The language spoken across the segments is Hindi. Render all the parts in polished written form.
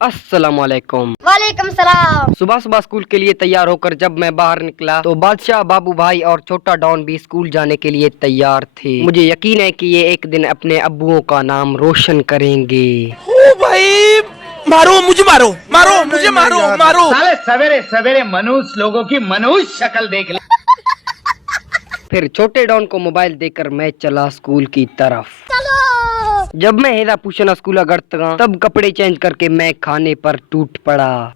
अस्सलामुअलैकुम। वालेकुम सलाम। सुबह सुबह स्कूल के लिए तैयार होकर जब मैं बाहर निकला तो बादशाह, बाबू भाई और छोटा डॉन भी स्कूल जाने के लिए तैयार थे। मुझे यकीन है कि ये एक दिन अपने अब्बुओं का नाम रोशन करेंगे। ओ भाई, मारो मुझे, मारो मारो मुझे, मारो मारो। साले सवेरे सवेरे मनुष्य लोगों की मनुष्य शक्ल देख ले। फिर छोटे डॉन को मोबाइल देकर मैं चला स्कूल की तरफ। जब मैं हेरा पूछना स्कूल गढ़ तब कपड़े चेंज करके मैं खाने पर टूट पड़ा।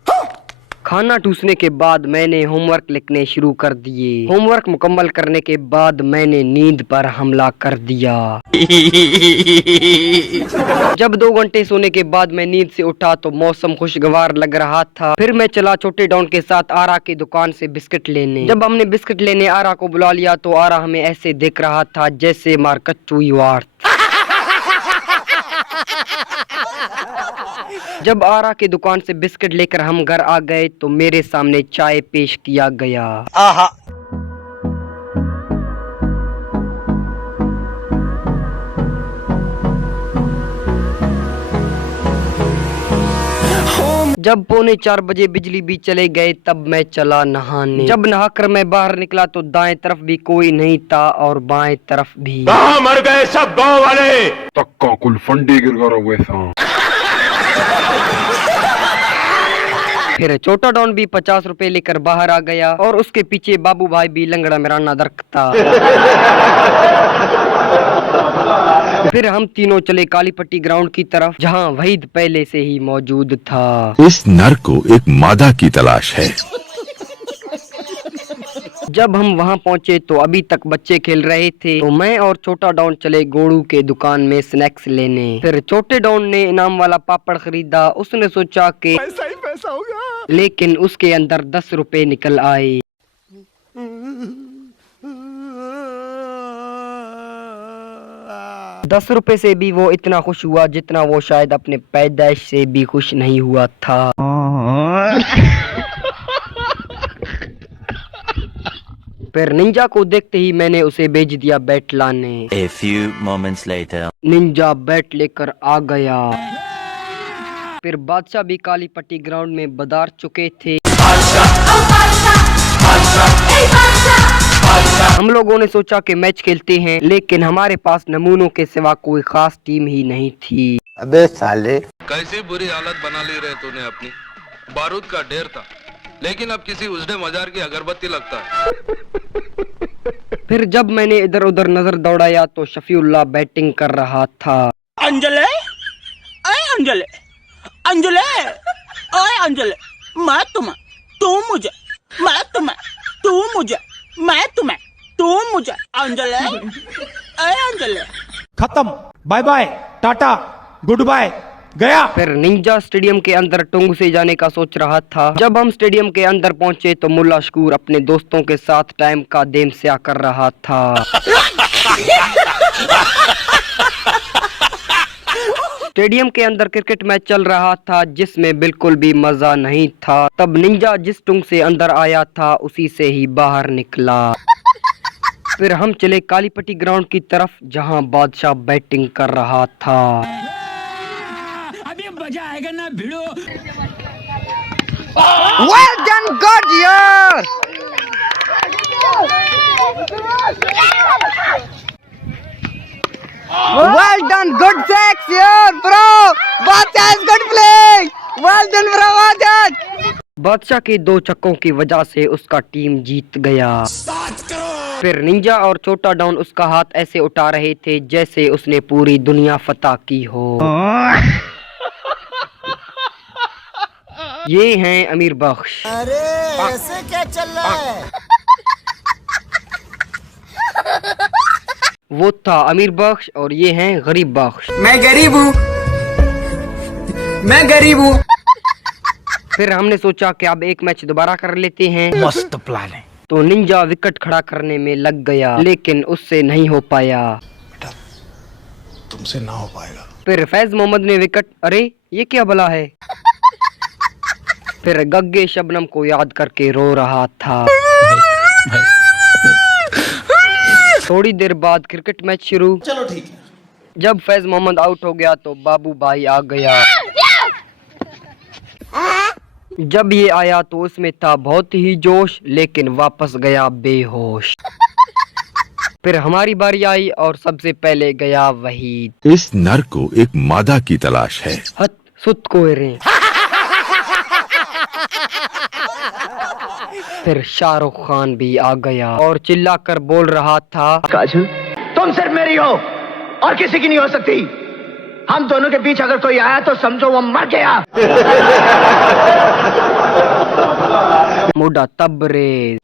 खाना ठूसने के बाद मैंने होमवर्क लिखने शुरू कर दिए। होमवर्क मुकम्मल करने के बाद मैंने नींद पर हमला कर दिया। जब 2 घंटे सोने के बाद मैं नींद से उठा तो मौसम खुशगवार लग रहा था। फिर मैं चला छोटे डॉन के साथ आरा की दुकान से बिस्किट लेने। जब हमने बिस्किट लेने आरा को बुला लिया तो आरा हमें ऐसे देख रहा था जैसे मारकच्चू वार। जब आरा की दुकान से बिस्किट लेकर हम घर आ गए तो मेरे सामने चाय पेश किया गया। आहा। जब 3:45 बजे बिजली भी चले गए तब मैं चला नहाने। जब नहाकर मैं बाहर निकला तो दाएं तरफ भी कोई नहीं था और बाएं तरफ भी। कहाँ मर गए सब गांव वाले? तक्का कुल फंडे गिर गया वैसा। फिर छोटा डॉन भी 50 रुपए लेकर बाहर आ गया और उसके पीछे बाबू भाई भी लंगड़ा मेराना दरकता। फिर हम तीनों चले कालीपट्टी ग्राउंड की तरफ जहां वहीद पहले से ही मौजूद था। इस नर को एक मादा की तलाश है। जब हम वहां पहुंचे तो अभी तक बच्चे खेल रहे थे तो मैं और छोटा डॉन चले गोड़ू के दुकान में स्नैक्स लेने। फिर छोटे डॉन ने इनाम वाला पापड़ खरीदा। उसने सोचा कि पैसा ही पैसा होगा, लेकिन उसके अंदर 10 रुपए निकल आए। 10 रुपए से भी वो इतना खुश हुआ जितना वो शायद अपने पैदाइश से भी खुश नहीं हुआ था। फिर निंजा को देखते ही मैंने उसे भेज दिया बैट लाने। A few moments later. Ninja bat लेकर आ गया। फिर बादशाह भी कालीपट्टी ग्राउंड में बदार चुके थे। हम लोगों ने सोचा कि मैच खेलते हैं लेकिन हमारे पास नमूनों के सिवा कोई खास टीम ही नहीं थी। अबे साले, कैसी बुरी हालत बना ली रे तूने अपनी। बारूद का ढेर था लेकिन अब किसी उजड़े मजार की अगरबत्ती लगता है। फिर जब मैंने इधर उधर नजर दौड़ाया तो शफीउल्लाह बैटिंग कर रहा था। अंजले, अरे अंजले, अंजले, ओए अंजले, मैं तुम्हें, तू मुझे, मैं तुम्हें, तू मुझे, मैं तुम्हें, तू मुझे, अंजले, अरे अंजले। खत्म, bye bye, tata, good bye, गया। फिर निंजा स्टेडियम के अंदर टोंग से जाने का सोच रहा था। जब हम स्टेडियम के अंदर पहुंचे तो मुल्ला शकूर अपने दोस्तों के साथ टाइम का देमस्या कर रहा था। स्टेडियम के अंदर क्रिकेट मैच चल रहा था जिसमें बिल्कुल भी मजा नहीं था। तब निंजा जिस टुंग से अंदर आया था उसी से ही बाहर निकला। फिर हम चले कालीपट्टी ग्राउंड की तरफ जहां बादशाह बैटिंग कर रहा था। अभी मजा आएगा ना भिड़ो। Well done, good यार। Well done, good sex यार, bro. बादशाह is good playing. Well done, bro, well done. बादशाह के 2 छक्कों की वजह से उसका टीम जीत गया। फिर निंजा और छोटा डॉन उसका हाथ ऐसे उठा रहे थे जैसे उसने पूरी दुनिया फतह की हो। ये हैं अमीर बख्श। अरे ऐसे क्या चल रहा है? वो था अमीर बख्श और ये हैं गरीब बख्श। मैं गरीब हूँ, मैं गरीब हूँ। फिर हमने सोचा कि अब एक मैच दोबारा कर लेते हैं। मस्त प्लान है। तो निंजा विकेट खड़ा करने में लग गया लेकिन उससे नहीं हो पाया। तुमसे ना हो पाएगा। फिर फैज मोहम्मद ने विकेट, अरे ये क्या भला है। फिर गग्गे शबनम को याद करके रो रहा था। थोड़ी देर बाद क्रिकेट मैच शुरू। चलो ठीक है। जब फैज मोहम्मद आउट हो गया तो बाबू भाई आ गया। जब ये आया तो उसमें था बहुत ही जोश, लेकिन वापस गया बेहोश। फिर हमारी बारी आई और सबसे पहले गया वहीद। इस नर को एक मादा की तलाश है। हत सुत कोयरे। फिर शाहरुख खान भी आ गया और चिल्लाकर बोल रहा था, काजल तुम सिर्फ मेरी हो और किसी की नहीं हो सकती। हम दोनों के बीच अगर कोई आया तो समझो वो मर गया। मोटा तबरेज।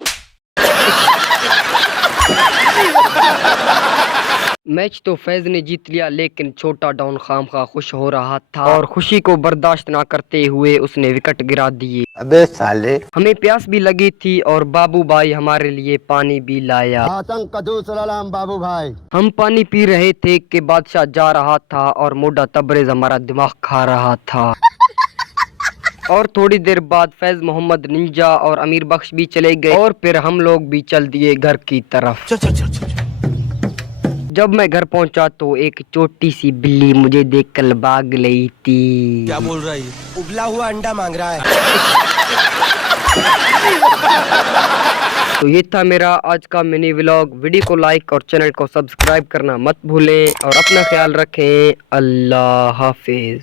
मैच तो फैज ने जीत लिया, लेकिन छोटा डॉन खामखा खुश हो रहा था और खुशी को बर्दाश्त ना करते हुए उसने विकेट गिरा दिए। अबे साले। हमें प्यास भी लगी थी और बाबू भाई हमारे लिए पानी भी लाया। सलाम बाबू भाई। हम पानी पी रहे थे कि बादशाह जा रहा था और मोटा तबरेज हमारा दिमाग खा रहा था। और थोड़ी देर बाद फैज मोहम्मद निंजा और अमीर बख्श भी चले गए और फिर हम लोग भी चल दिए घर की तरफ। जब मैं घर पहुंचा तो एक छोटी सी बिल्ली मुझे देखकर भाग गई थी। क्या बोल रहा है? उबला हुआ अंडा मांग रहा है। तो ये था मेरा आज का मिनी व्लॉग। वीडियो को लाइक और चैनल को सब्सक्राइब करना मत भूलें और अपना ख्याल रखें। अल्लाह हाफिज।